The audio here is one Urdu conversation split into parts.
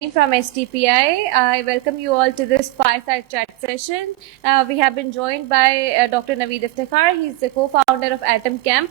From STPI. I welcome you all to this fireside chat session. We have been joined by Dr. Naveed Iftikhar. He's the co-founder of Atom Camp.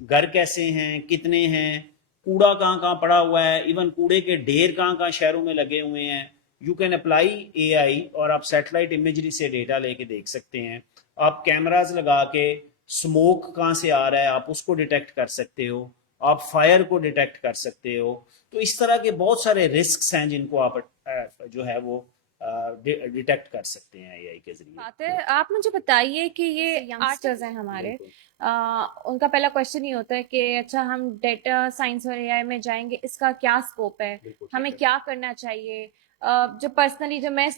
گھر کیسے ہیں, کتنے ہیں, کوڑا کہاں کہاں پڑا ہوا ہے, ایون کوڑے کے ڈھیر کہاں کہاں شہروں میں لگے ہوئے ہیں. یو کین اپلائی اے آئی, اور آپ سیٹلائٹ امیجری سے ڈیٹا لے کے دیکھ سکتے ہیں. آپ کیمراز لگا کے اسموک کہاں سے آ رہا ہے آپ اس کو ڈیٹیکٹ کر سکتے ہو, آپ فائر کو ڈیٹیکٹ کر سکتے ہو. تو اس طرح کے بہت سارے رسکس ہیں جن کو آپ جو ہے وہ ڈیٹیکٹ کر سکتے ہیں اے آئی کے ذریعے. بات ہے. آپ مجھے بتائیے کہ یہ ینگسٹرز ہیں ہمارے, ان کا پہلا کوشچن یہ ہوتا ہے کہ اچھا ہم ڈیٹا سائنس اور اے آئی میں جائیں گے, اس کا کیا اسکوپ ہے, ہمیں کیا کرنا چاہیے. جو پرسنلی جو میں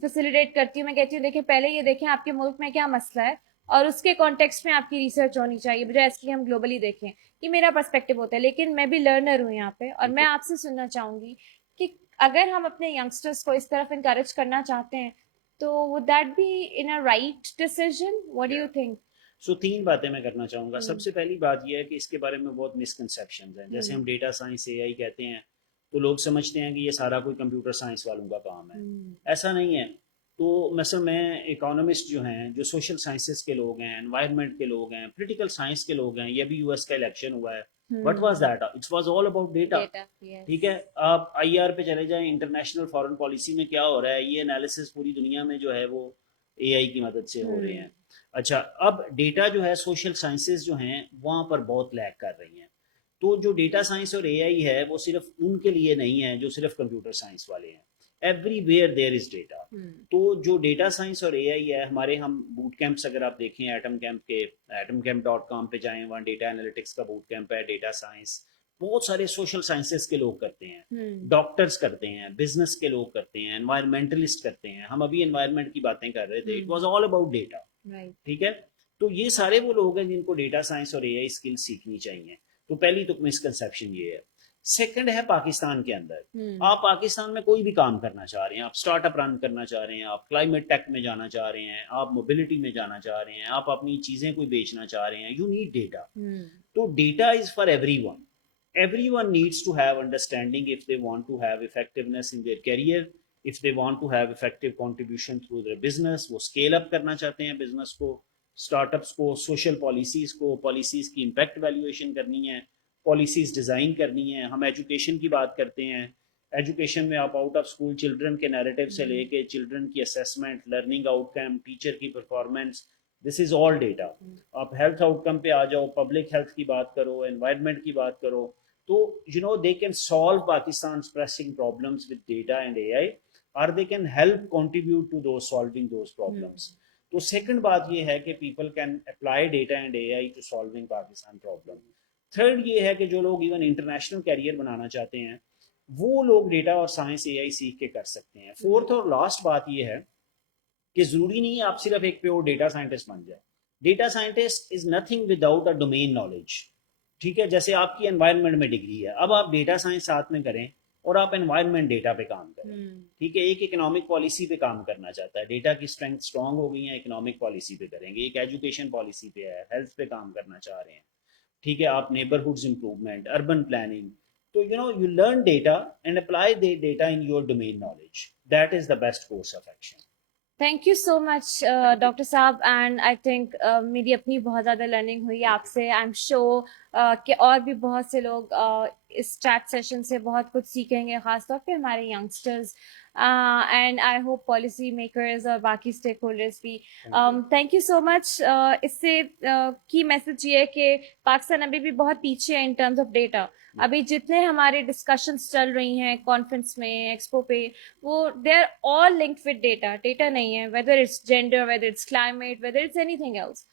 فیسیلیٹیٹ کرتی ہوں, میں کہتی ہوں دیکھیں پہلے یہ دیکھیں آپ کے ملک میں کیا مسئلہ ہے اور اس کے کانٹیکسٹ میں آپ کی ریسرچ ہونی چاہیے, بجائے اس کی ہم گلوبلی دیکھیں. یہ میرا پرسپیکٹو ہوتا ہے, لیکن میں بھی لرنر ہوں یہاں پہ, اور میں آپ سے سننا چاہوں گی کہ اگر ہم اپنے ینگسٹرس کو اس طرف انکریج کرنا چاہتے ہیں تو would that be in a right decision? What do you think? سو 3 باتیں میں کرنا چاہوں گا. سب سے پہلی بات یہ ہے کہ اس کے بارے میں بہت مسکنسیپشنز ہیں. جیسے ہم ڈیٹا سائنس اے آئی کہتے ہیں تو لوگ سمجھتے ہیں کہ یہ سارا کوئی کمپیوٹر سائنس والوں کا کام ہے. ایسا نہیں ہے. تو مثلا میں اکانومسٹ جو ہیں, جو سوشل سائنسز کے لوگ ہیں, انوائرمنٹ کے لوگ ہیں, پولیٹیکل سائنس کے لوگ ہیں, یہ بھی یو ایس کا الیکشن ہوا ہے. What was that? It was all about data. ٹھیک ہے, آپ آئی آر پہ چلے جائیں, انٹرنیشنل فارن پالیسی میں کیا ہو رہا ہے, یہ انالیسس پوری دنیا میں جو ہے وہ اے آئی کی مدد سے ہو رہے ہیں. اچھا, اب ڈیٹا جو ہے سوشل سائنسز جو ہیں وہاں پر بہت لیک کر رہی ہیں. تو جو ڈیٹا سائنس اور اے آئی ہے وہ صرف ان کے لیے نہیں ہے جو صرف کمپیوٹر سائنس والے ہیں. Every where there is data. تو جو ڈیٹا سائنس اور اے آئی ہے, ہمارے ہم بوٹ کیمپس اگر آپ دیکھیں ایٹم کیمپ کے, atomcamp.com پہ جائیں, وہاں ڈیٹا انالیٹکس کا بوٹ کیمپ ہے, ڈیٹا سائنس, بہت سارے سوشل سائنسز کے لوگ کرتے ہیں, ڈاکٹرز کرتے ہیں, بزنس کے لوگ کرتے ہیں, انوائرمنٹلسٹ کرتے ہیں. ہم ابھی انوائرمنٹ کی باتیں کر رہے تھے, it was all about data. ٹھیک ہے, تو یہ سارے وہ لوگ ہیں جن کو ڈیٹا سائنس اور اے آئی اسکل سیکھنی چاہیے. تو پہلی تو مسکنسیپشن یہ ہے. سیکنڈ ہے پاکستان کے اندر, آپ پاکستان میں کوئی بھی کام کرنا چاہ رہے ہیں, آپ اسٹارٹ اپ رن کرنا چاہ رہے ہیں, آپ کلائمیٹ ٹیک میں جانا چاہ رہے ہیں, آپ موبلٹی میں جانا چاہ رہے ہیں, آپ اپنی چیزیں کوئی بیچنا چاہ رہے ہیں, یو نیڈ ڈیٹا. تو data is for every one. Everyone needs to have understanding if they want to have effectiveness in their career, if they want to have effective contribution through their business. وہ scale up کرنا چاہتے ہیں بزنس کو, اسٹارٹ اپس کو, سوشل پالیسیز کو, پالیسیز کی امپیکٹ ویلیویشن کرنی ہے, پالیسیز ڈیزائن کرنی ہے. ہم ایجوکیشن کی بات کرتے ہیں, ایجوکیشن میں آپ آؤٹ آف اسکول چلڈرن کے نیریٹو سے لے کے چلڈرن کی اسیسمنٹ, لرننگ آؤٹ کم, ٹیچر کی پرفارمنس, دس از آل ڈیٹا. آپ ہیلتھ آؤٹ کم پہ آ جاؤ, پبلک ہیلتھ کی بات کرو, انوائرمنٹ کی بات کرو. تو they can solve Pakistan's pressing problems with data and AI, or they can help contribute to those solving those problems. تو سیکنڈ بات یہ ہے کہ people can apply data and AI to solving Pakistan problem. Third یہ ہے کہ جو لوگ ایون انٹرنیشنل کیریئر بنانا چاہتے ہیں وہ لوگ ڈیٹا اور سائنس اے آئی سیکھ کے کر سکتے ہیں. فورتھ اور لاسٹ بات یہ ہے کہ ضروری نہیں ہے آپ صرف ایک پیور ڈیٹا سائنٹسٹ بن جائیں. Data scientist is nothing without a domain knowledge. ٹھیک ہے, جیسے آپ کی انوائرمنٹ میں ڈگری ہے, اب آپ ڈیٹا سائنس ساتھ میں کریں اور آپ انوائرمنٹ ڈیٹا پہ کام کریں. ٹھیک ہے, ایک اکنامک پالیسی پہ کام کرنا چاہتا ہے, ڈیٹا کی اسٹرینتھ اسٹرانگ ہو گئی ہیں, اکنامک پالیسی پہ کریں گے. ایک ایجوکیشن پالیسی پہ ہے, ہیلتھ پہ کام کرنا چاہ رہے ہیں. ٹھیک ہے, آپ نیبرہڈز امپروومنٹ, اربن پلاننگ. تو you learn data and apply the data in your domain knowledge. That is the best course of action. Thank you so much doctor صاحب, اینڈ آئی تھنک میری اپنی بہت زیادہ لرننگ ہوئی آپ سے. آئی ایم شیور کہ اور بھی بہت سے لوگ اس چیٹ سیشن سے بہت کچھ سیکھیں گے, خاص طور پہ ہمارے youngsters, and I hope policy makers اور باقی اسٹیک ہولڈرز بھی. تھینک یو سو مچ. اس سے کی میسج یہ ہے کہ پاکستان ابھی بھی بہت پیچھے ہے ان ٹرمز آف ڈیٹا. ابھی جتنے ہمارے ڈسکشنس چل رہی ہیں کانفرنس میں, ایکسپو پہ, وہ they are all linked with data. Data نہیں ہے, whether it's gender, whether it's climate, whether it's anything else.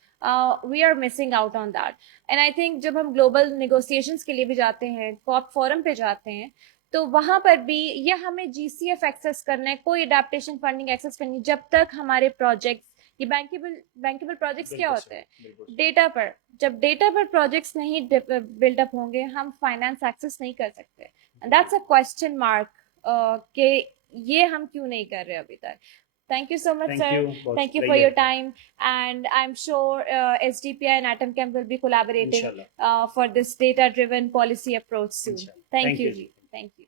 We are missing out on that. And I think جب ہم گلوبل نیگوسیشنس کے لیے بھی جاتے ہیں, کاپ فورم پہ جاتے ہیں, تو وہاں پر بھی یا ہمیں جی سی ایف ایکسیس کرنا ہے, کوئی اڈیپٹیشن فنڈنگ ایکسیس کرنی ہے, جب تک ہمارے پروجیکٹس, یہ بینکیبل پروجیکٹس کیا ہوتے ہیں ڈیٹا پر, جب ڈیٹا پر پروجیکٹس نہیں بلڈ اپ ہوں گے ہم فائنانس ایکسیس نہیں کر سکتے. And that's a question mark کہ یہ ہم کیوں نہیں کر رہے ابھی تک. Thank you so much, sir. Thank you for your time. And I'm sure SDPI and Atom Camp will be collaborating for this data-driven policy approach soon. Thank you. Thank you.